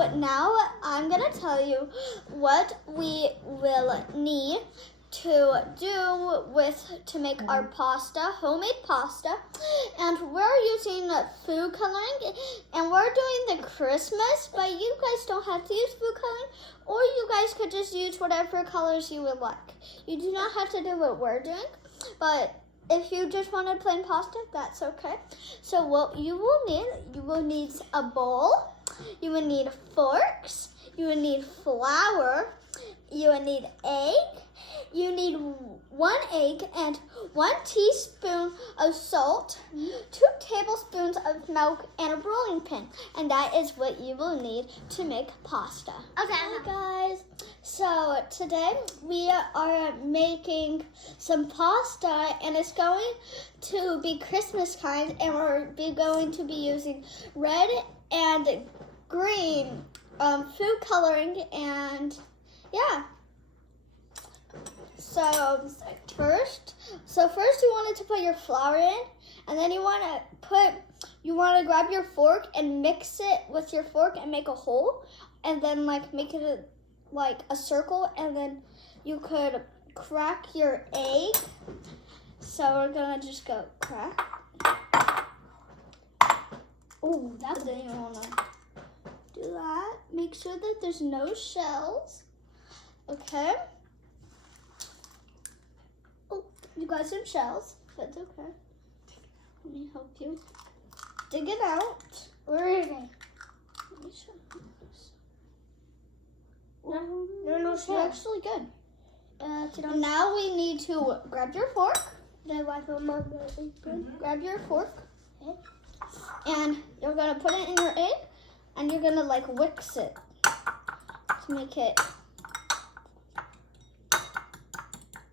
So now I'm gonna tell you what we will need to do to make our pasta, homemade pasta. And we're using food coloring, and we're doing the Christmas, but you guys don't have to use food coloring, or you guys could just use whatever colors you would like. You do not have to do what we're doing, but if you just wanted plain pasta, that's okay. So what you will need a bowl, you will need forks, you will need flour, you will need egg, you need 1 egg and 1 teaspoon of salt, 2 tablespoons of milk, and a rolling pin. And that is what you will need to make pasta. Okay, guys. So today we are making some pasta, and it's going to be Christmas kind, and we're going to be using red and green food coloring, and yeah. So first you wanted to put your flour in, and then you want to grab your fork and mix it with your fork and make a hole, and then like make it like a circle, and then you could crack your egg. So we're gonna just go crack. Oh, that's it. You wanna do that. Make sure that there's no shells. Okay. Oh, you got some shells. That's okay. Let me help you. Dig it out. Where are they? Let me show you. No, they're actually good. Now we need to grab your fork. Grab your fork. Okay. And you're going to put it in your egg, and you're going to like whisk it to make it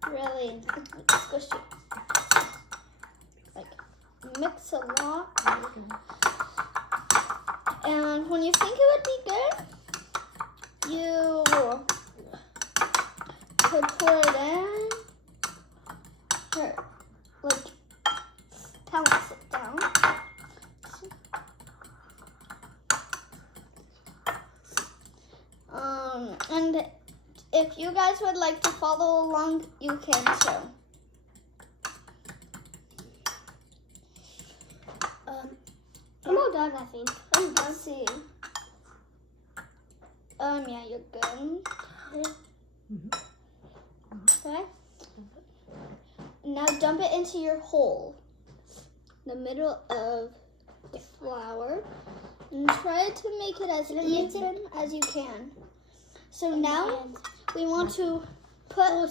really squishy. Like mix a lot. And when you think it would be good, you could pour it in, or like balance it down. And if you guys would like to follow along, you can too. I'm all done, I think. Let's see. Yeah, you're good. Okay. Now dump it into your hole, the middle of the flour, and try to make it as even as you can. So now we want to put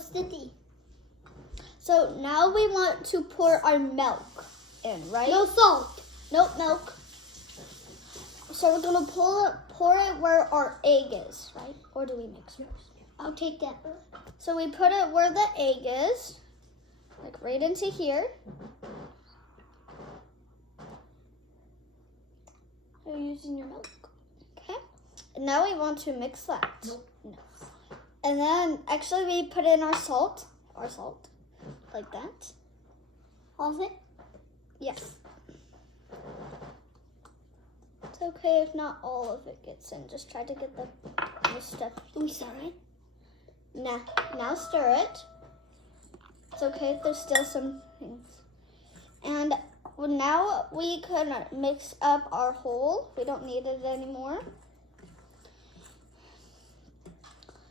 So now we want to pour our milk in, right? No salt. Nope, milk. So we're gonna pour it where our egg is, right? Or do we mix yours? I'll take that. So we put it where the egg is, like right into here. Are you using your milk? Okay. And now we want to mix that. Nope. No. And then actually we put in our salt, like that. All of it? Yes. It's okay if not all of it gets in. Just try to get the stuff. We stir it. Now stir it. It's okay if there's still some things. And now we can mix up our whole. We don't need it anymore.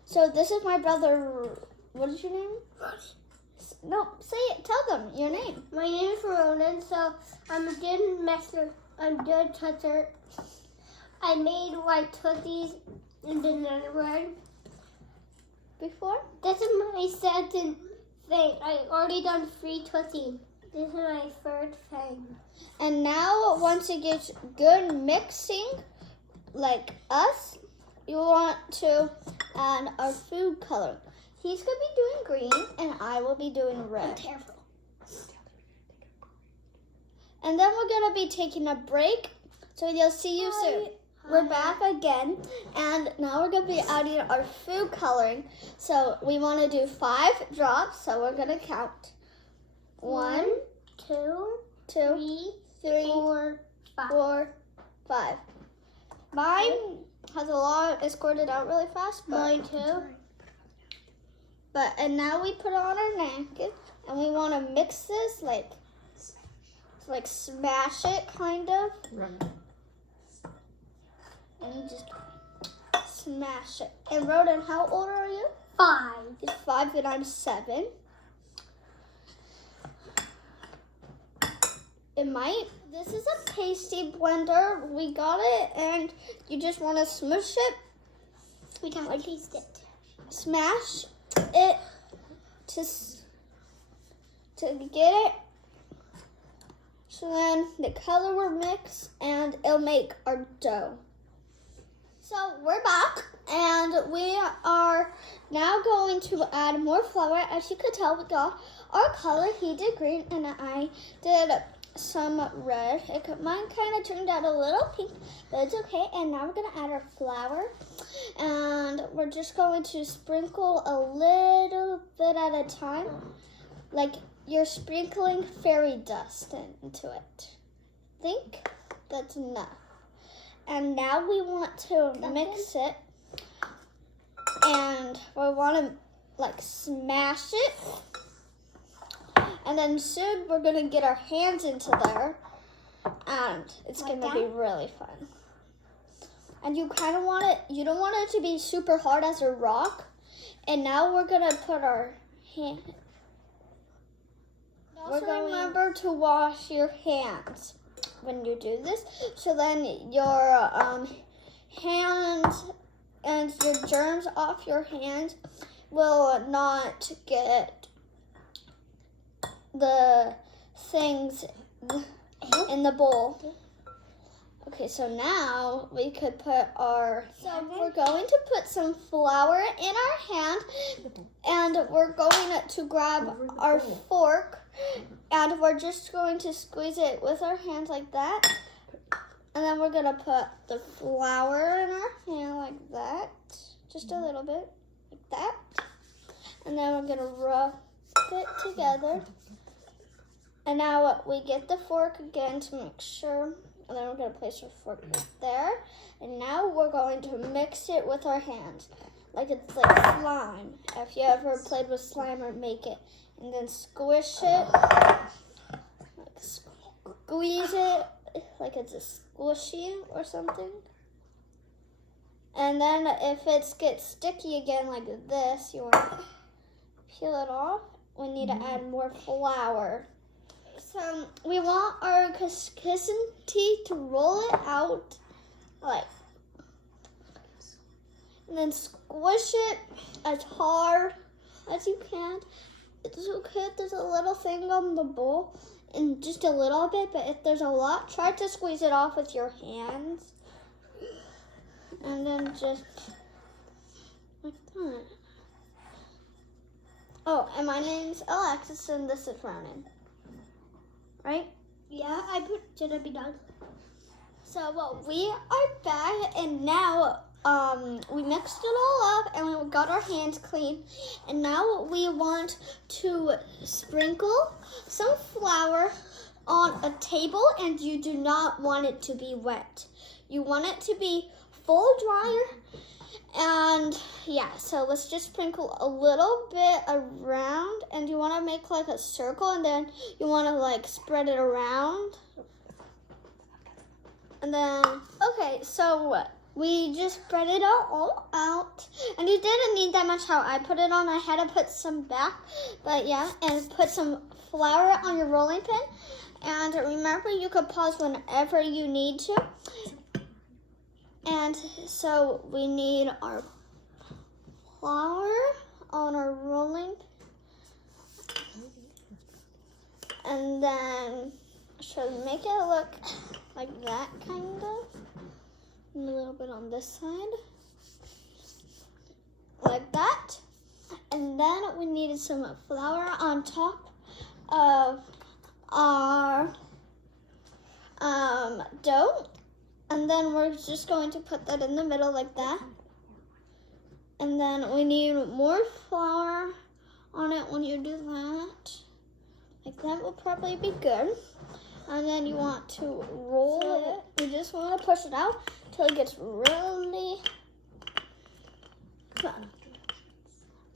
So this is my brother. What is your name? No, say it. Tell them your name. My name is Ronin, so I'm a good master. I'm a good toucher. I made white toothies in the neighborhood. Before? This is my second thing. I already done 3 toothies. This is my third thing. And now once it gets good mixing, like us, you want to add our food color. He's going to be doing green, and I will be doing red. Be careful. And then we're going to be taking a break, so you'll see you soon. We're back again, and now we're going to be adding our food coloring. So we want to do 5 drops, so we're going to count. 1, 2, 2, 3, 4, 5. 4, 5. Mine has a lot. It squirted out really fast. But, Mine too. and now we put it on our napkin, and we want to mix this, like smash it, kind of. And just smash it. And Ronan, how old are you? 5. He's 5 and I'm 7. It might. This is a pasty blender. We got it, and you just want to smush it. We can't taste it. Smash it to get it. So then the color will mix, and it'll make our dough. So we're back, and we are now going to add more flour. As you could tell, we got our color. He did green, and I did some red. Mine kind of turned out a little pink, but it's okay. And now we're going to add our flour, and we're just going to sprinkle a little bit at a time, like you're sprinkling fairy dust into it. I think that's enough. And now we want to mix it, and we want to like smash it. And then soon we're gonna get our hands into there, and it's gonna be really fun. And you kind of want it, you don't want it to be super hard as a rock. And now we're gonna put our hand. Also remember to wash your hands when you do this, so then your hands and your germs off your hands will not get the things in the bowl. Okay, so now we could put we're going to put some flour in our hand, and we're going to grab our fork, and we're just going to squeeze it with our hands like that. And then we're going to put the flour in our hand like that, just a little bit, like that. And then we're going to rub it together. And now we get the fork again to make sure. And then we're going to place our fork right there. And now we're going to mix it with our hands, like it's like slime. If you ever played with slime, or make it. And then squish it, like squeeze it, like it's a squishy or something. And then if it gets sticky again like this, you want to peel it off. We need to add more flour. So we want our consistency to roll it out like, and then squish it as hard as you can. It's okay if there's a little thing on the bowl, and just a little bit, but if there's a lot, try to squeeze it off with your hands. And then just like that. Oh, and my name's Alexis, and this is Ronin. Right? Yeah, should I be done? So we are back, and now we mixed it all up, and we got our hands clean. And now we want to sprinkle some flour on a table, and you do not want it to be wet. You want it to be full dryer. And yeah, so let's just sprinkle a little bit around, and you want to make like a circle, and then you want to like spread it around. And then, okay, so we just spread it all out, and you didn't need that much how I put it on. I had to put some back, but yeah, and put some flour on your rolling pin. And remember, you could pause whenever you need to. And so we need our flour on our rolling, and then should make it look like that, kind of, and a little bit on this side, like that. And then we needed some flour on top of our dough. And then we're just going to put that in the middle like that. And then we need more flour on it when you do that. Like that will probably be good. And then you want to roll it. You just want to push it out till it gets really fun.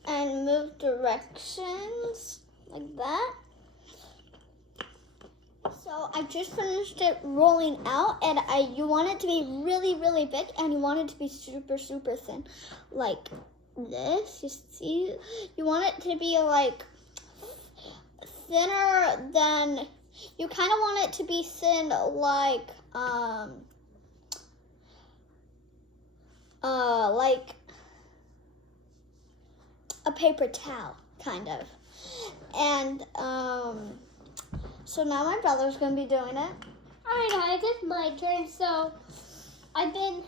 And move directions like that. So I just finished it rolling out, and you want it to be really, really big, and you want it to be super, super thin, like this. You see, you want it to be like thinner than. You kind of want it to be thin, like a paper towel, kind of. And so now my brother's gonna be doing it. Alright guys, it's my turn. So I've been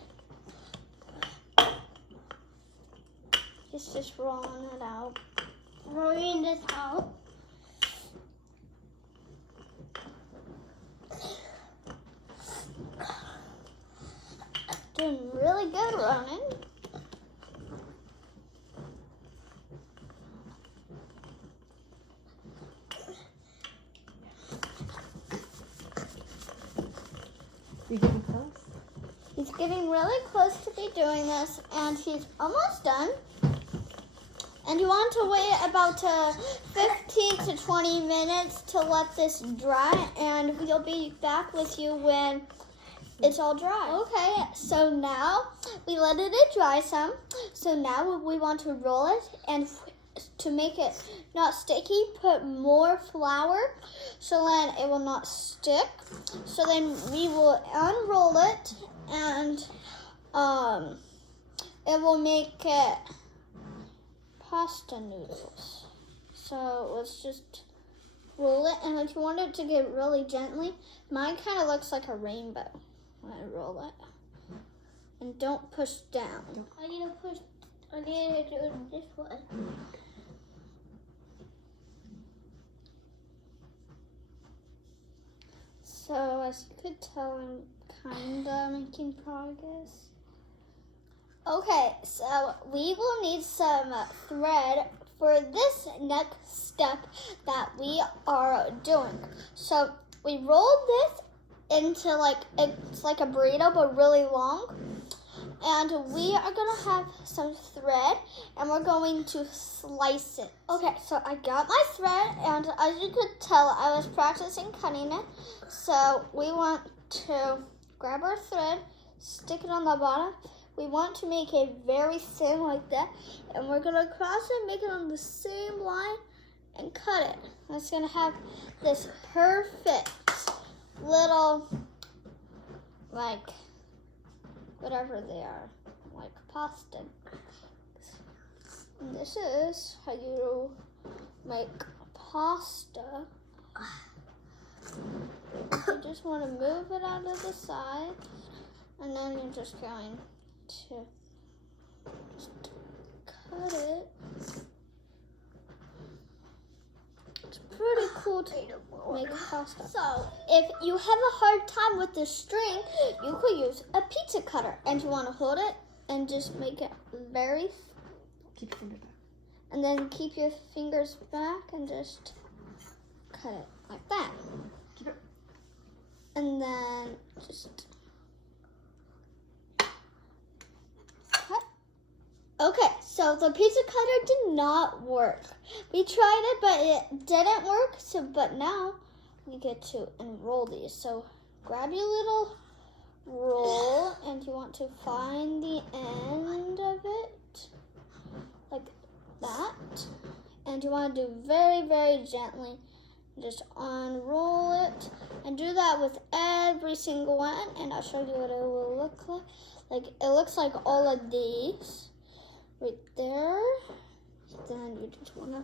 just rolling it out. rolling this out. Doing really good, Ronin. You're getting close? He's getting really close to be doing this, and he's almost done. And you want to wait about 15 to 20 minutes to let this dry, and we'll be back with you when it's all dry. Okay, so now we let it dry some. So now we want to roll it, and to make it not sticky, put more flour so then it will not stick. So then we will unroll it, and it will make it pasta noodles. So let's just roll it, and if you want it to get really gently, mine kind of looks like a rainbow when I roll it. And don't push down. I need to do this one. So as you could tell, I'm kind of making progress. Okay, so we will need some thread for this next step that we are doing. So we rolled this into it's like a burrito but really long. And we are gonna have some thread, and we're going to slice it. Okay, so I got my thread, and as you could tell, I was practicing cutting it. So we want to grab our thread, stick it on the bottom. We want to make it very thin like that, and we're gonna cross it, make it on the same line, and cut it. That's gonna have this perfect little, like, whatever they are, like pasta. And this is how you make pasta. You just want to move it out of the side, and then you're just going to just cut it. It's pretty cool to make pasta. So if you have a hard time with the string, you could use a pizza cutter, and you want to hold it and just make it very, Keep your finger back. and then keep your fingers back and just cut it like that. Keep it. And then just cut. Okay, so the pizza cutter did not work. We tried it, but it didn't work. So, but now we get to unroll these. So grab your little roll, and you want to find the end of it, like that. And you want to do very, very gently. Just unroll it, and do that with every single one, and I'll show you what it will look like. Like, it looks like all of these right there. Then you just want to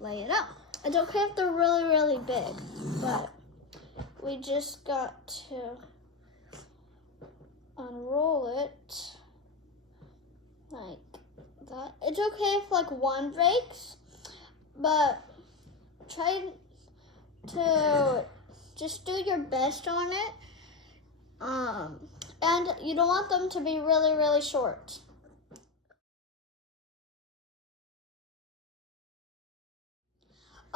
lay it out. It's okay if they're really, really big, but we just got to unroll it like that. It's okay if like one breaks, but try to just do your best on it. And you don't want them to be really, really short.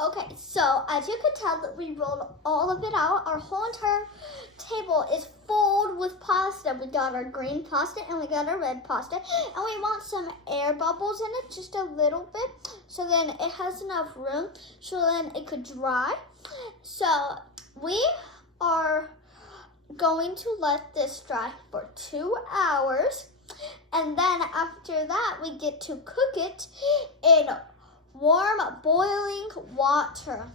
Okay, so as you could tell that we rolled all of it out, our whole entire table is full with pasta. We got our green pasta and we got our red pasta, and we want some air bubbles in it, just a little bit, so then it has enough room, so then it could dry. So we are going to let this dry for 2 hours, and then after that we get to cook it in warm boiling water,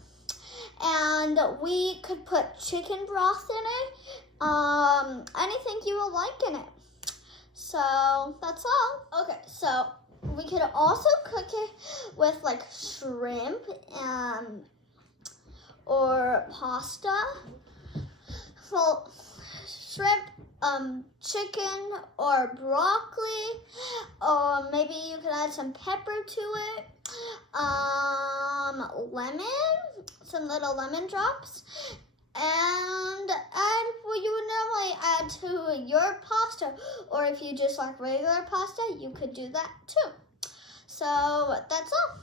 and we could put chicken broth in it, anything you would like in it. So that's all. Okay, so we could also cook it with like shrimp or pasta. Well, shrimp, chicken or broccoli, or maybe you could add some pepper to it. Lemon, some little lemon drops, and add what you would normally add to your pasta, or if you just like regular pasta, you could do that too. So that's all.